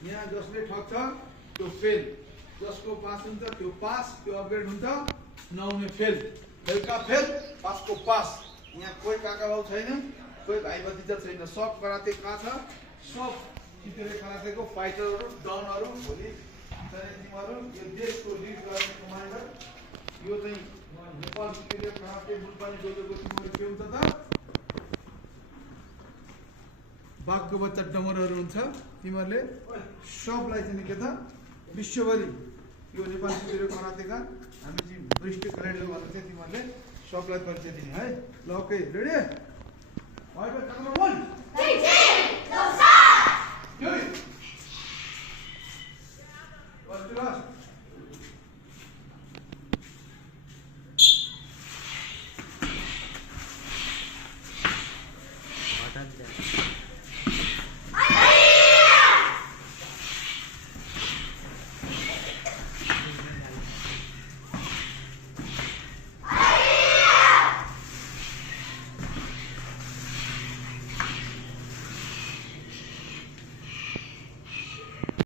यहाँ जसले ठग्छ त्यो फेल, जसको पास हुन्छ त्यो पास, त्यो अपग्रेड हुन्छ, नहुने फेल, फेलका फेल, पासको पास। यहाँ कोही काका बाउ छैन, कोही भाइ भतिजा छैन, सब कराते कहाँ छ? सब चितेरे करातेको फाइटरहरू, डनहरू, भोलि तिमीहरू यो देशको लिड गर्ने कमान्डर, यो चाहिँ नेपाल चितेरे कराते मुलपानी डोजोको तिमीहरू के हुन्छ त? बाघको बच्चा डमरहरू हुन्छ। तिमीहरूले सबलाई चाहिँ के त विश्वभरि यो नेपाल चितेरे करातेका हामी चाहिँ वरिष्ठ कमान्डर भनेर चाहिँ तिमीहरूले सबलाई परिचय दिने है। ल ओके रेडी? हटात